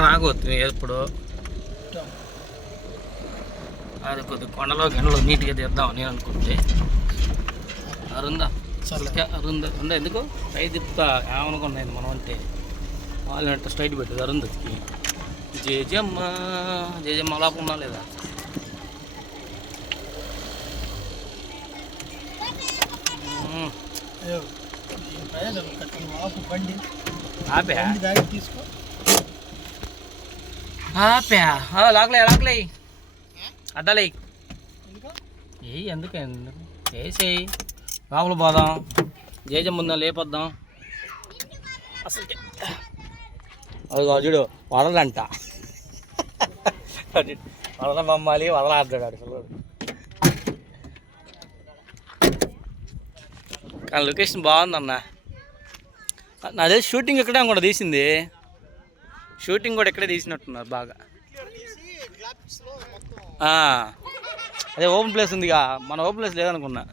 రాకొద్దు ఎప్పుడు అది కొద్ది కొండలో గంటలో నీట్గా తీద్దాం నేను అనుకుంటే అరుందా అరుందా ఉందా ఎందుకు పై తిప్పుతా ఏమనుకున్నాయి మనం అంటే వాళ్ళు అంటే స్ట్రైట్ పెట్టదు అరుందకి జేజమ్మ జేజమ్మ లోపల ఉన్నా లేదా లాగలే అడ్డాలే ఏ ఎందుకు వేసేయి లోపల పోదాం జేజమ్మ ఉందా లేపొద్దాం అసలు అది చూడు వదలంట వదల బొమ్మాలి వదలాడుతాడు అసలు కానీ లొకేషన్ బాగుందన్న అదే షూటింగ్ ఇక్కడే కూడా తీసింది షూటింగ్ కూడా ఇక్కడే తీసినట్టున్నారు బాగా అదే ఓపెన్ ప్లేస్ ఉందిగా మన ఓపెన్ ప్లేస్ లేదనుకున్నా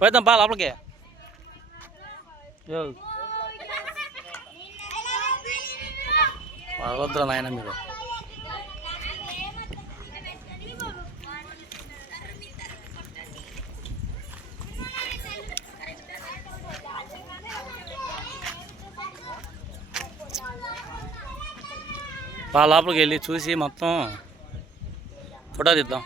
పోయిద్దాం పా లోపలికి వదలొద్దురా నాయన మీరు లోపలికి వెళ్ళి చూసి మొత్తం ఫోటో తీద్దాం